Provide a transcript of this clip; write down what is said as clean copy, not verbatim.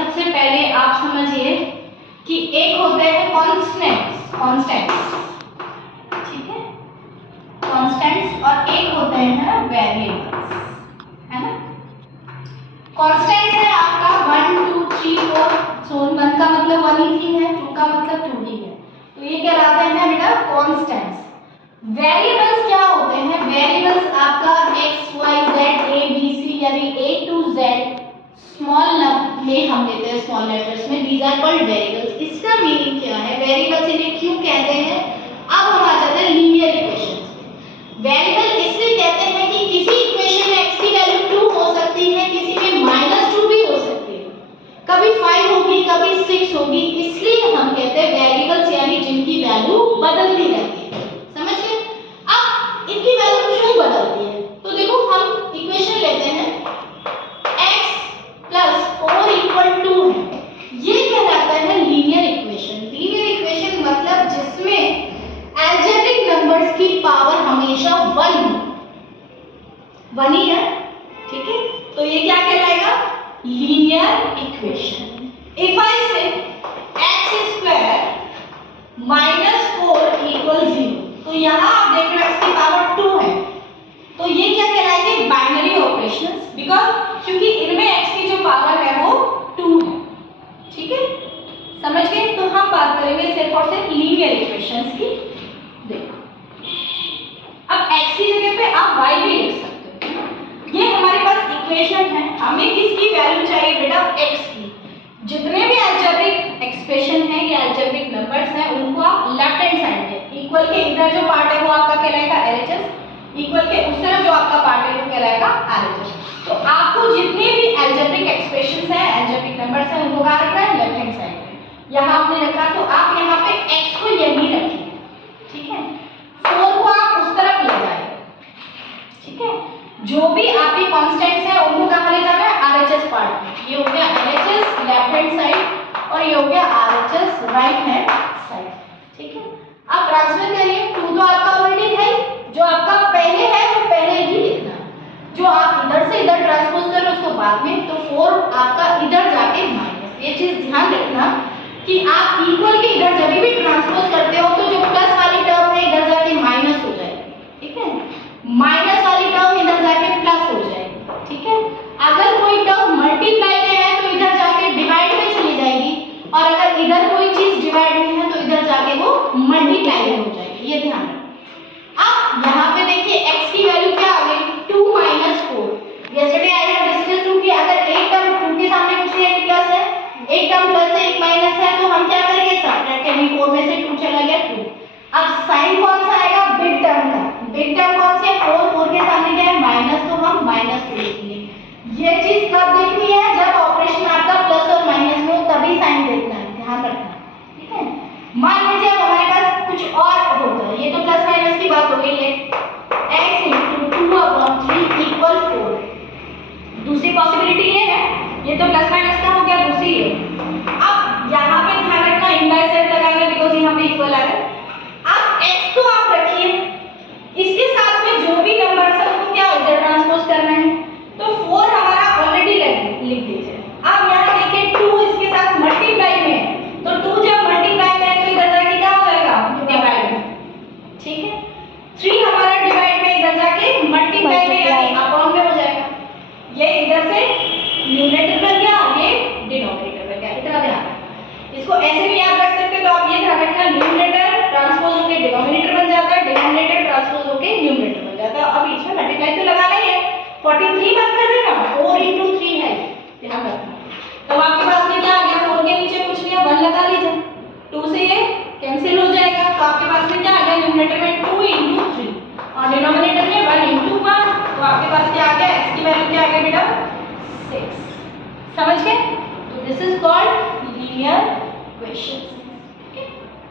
सबसे पहले आप समझिए कि एक होते हैं कांस्टेंट्स, ठीक है, कांस्टेंट्स, और एक होते हैं वेरिएबल्स, है ना। कांस्टेंट्स है आपका 1 2 3 4, सो 1 का मतलब 1 ही 3 है, 2 का मतलब 2 ही है, तो ये कहलाते हैं बेटा कांस्टेंट्स। वेरिएबल्स क्या होते हैं? वेरिएबल्स आपका x y z a b c यानी a to z स्मॉल में हम लेते हैं स्मॉल लेटर्स में, दीज आर कॉल्ड वेरिएबल्स। इसका मीनिंग क्या है? वेरिएबल्स इन्हें क्यों कहते हैं? अब हम आ जाते हैं लीनियर इक्वेशंस पे। वेरिएबल इसलिए कहते हैं कि किसी इक्वेशन में x की वैल्यू 2 हो सकती है, किसी में -2 भी हो सकती है, कभी 5 होगी, कभी 6 होगी, इसलिए हम कहते हैं वेरिएबल्स यानी जिनकी वैल्यू बदलती रहती है। समझ गए? अब इनकी वैल्यू क्यों बदलती है? तो देखो हम इक्वेशन लेते हैं x + 4 = 2 है, ये कहलाता है लीनियर इक्वेशन। लीनियर इक्वेशन मतलब जिसमें अलजेब्रिक नंबर्स की पावर हमेशा 1 ही है, ठीक है, तो ये क्या कहलाएगा? Linear equation. इफ आई से x² - 4 = 0, तो यहाँ आप देख रहे हो इसकी पावर 2 है, तो ये क्या कहलाएंगे? बाइनरी ऑपरेशंस, बिकॉज क्योंकि इनमें x की जो पावर है वो 2 है, ठीक है, समझ गए। तो हम बात करेंगे सिर्फ और सिर्फ लीनियर इक्वेशंस की। देखो अब x की जगह पे आप y भी लिख सकते हो, ये हमारे पास इक्वेशन है, हमें किसकी वैल्यू चाहिए बेटा? x की। जितने भी अलजेब्रिक एक्सप्रेशन है या अलजेब्रिक नंबर्स हैं उनको आप लेफ्ट हैंड साइड में, इक्वल के इधर जो पार्ट है वो आपका कहलाएगा LHS, इक्वल के उस तरफ जो आपका पार्ट है वो कहलाएगा RHS। तो आपको जितने भी अलजेब्रिक एक्सप्रेशंस हैं, अलजेब्रिक नंबर्स हैं, उनको कहाँ रखना है? लेफ्ट हैंड साइड में। यहाँ आपने रखा तो आप यहाँ पे x को यहीं रखिए, ठीक है, 4 को आप उस तरफ ले जाइए, ठीक है। जो भी आपके कांस्टेंट्स हैं उनको कहाँ ले जाना है? RHS पार्ट में। ये हो गया LHS लेफ्ट हैंड साइड और ये हो गया RHS राइट हैंड साइड, ठीक है। अब ट्रांसफर करिए, 2 तो आपका ऑलरेडी है, जो आपका पहले है वो पहले ही लिखना है, जो आप इधर से इधर ट्रांसपोज कर रहे हो उसको बाद में, तो 4 आपका इधर जाके माइनस। ये चीज ध्यान रखना कि आप इक्वल के इधर जब भी ट्रांसपोज करते हो तो जो प्लस वाली टर्म है इधर जाके माइनस हो जाएगी, ठीक है, माइनस वाली टर्म इधर जाके प्लस हो जाएगी, ठीक है। अगर कोई टर्म मल्टीप्लाई में है तो इधर जाके डिवाइड में चली जाएगी, और अगर इधर कोई चीज डिवाइड में है तो इधर जाके वो मल्टीप्लाई में हो जाएगी, ये ध्यान रखना। अब यहाँ पे देखिए x की वैल्यू क्या आ गई? 2 - 4। Yesterday I have discussed to कि अगर एक टर्म 2 के सामने कुछ नहीं है, प्लस है, एक टर्म प्लस है, एक माइनस है, तो हम क्या करेंगे? सब्ट्रैक्ट करेंगे, 4 में से 2 चला गया 2। अब साइन कौन सा आएगा? बिग टर्म का। बिग टर्म कौन सी है? 4 के सामने क्या है? माइनस, तो हम -2 लिखेंगे। ये चीज कब देखनी है? जब ऑपरेशन आपका प्लस और माइनस में हो तभी साइन देखना है, ध्यान रखना, ठीक है। मान लीजिए अब हमारे पास कुछ और होता है, ये तो प्लस माइनस की बात हो गई है, x × 2/3 = 4। दूसरी पॉसिबिलिटी ये है, ये तो प्लस माइनस का हो गया, दूसरी है। अब यहाँ पे ध्यान रखना, इनवर्स सेट लगाना, बिकॉज यहाँ पे इक्वल आ रहा है। अब x तो आप रखिए, इसके साथ में जो भी नंबर्स है उसको क्या इधर ट्रांसपोज करना है, तो 4 हमारा ऑलरेडी लिख दीजिए। अब यहाँ देखिए 2 इसके साथ मल्टीप्लाई में है, तो 2 जब मल्टीप्लाई में है तो इधर जाके क्या हो जाएगा? डिवाइड में, ठीक है। 3 हमारा डिवाइड में, इधर जाके मल्टीप्लाई में यानी अपॉन में हो जाएगा। ये इधर से न्यूमरेटर बन गया, ये डिनोमिनेटर बन गया, इतना ध्यान रखना। इसको ऐसे भी याद रख सकते हो, तो आप ये ध्यान रखना, न्यूमरेटर ट्रांसपोज होकर डिनोमिनेटर बन जाता है, डिनोमिनेटर ट्रांसपोज होकर न्यूमरेटर बन जाता है। अब बीच में मल्टीप्लाई तो लगाना ही है, 43 मत कर देना, 4 × 3 है, ध्यान रखना। तो आपके पास में क्या आ गया? 4 के नीचे कुछ नहीं है, 1 लगा लीजिए, 2 से ये कैंसिल हो जाएगा, तो आपके पास में क्या आ गया? न्यूमरेटर में 2 × 3 और डिनोमिनेटर में 1 × 1, तो आपके पास क्या आ गया? x की वैल्यू क्या आ गई बेटा? 6। समझ गए? तो this is called linear equations.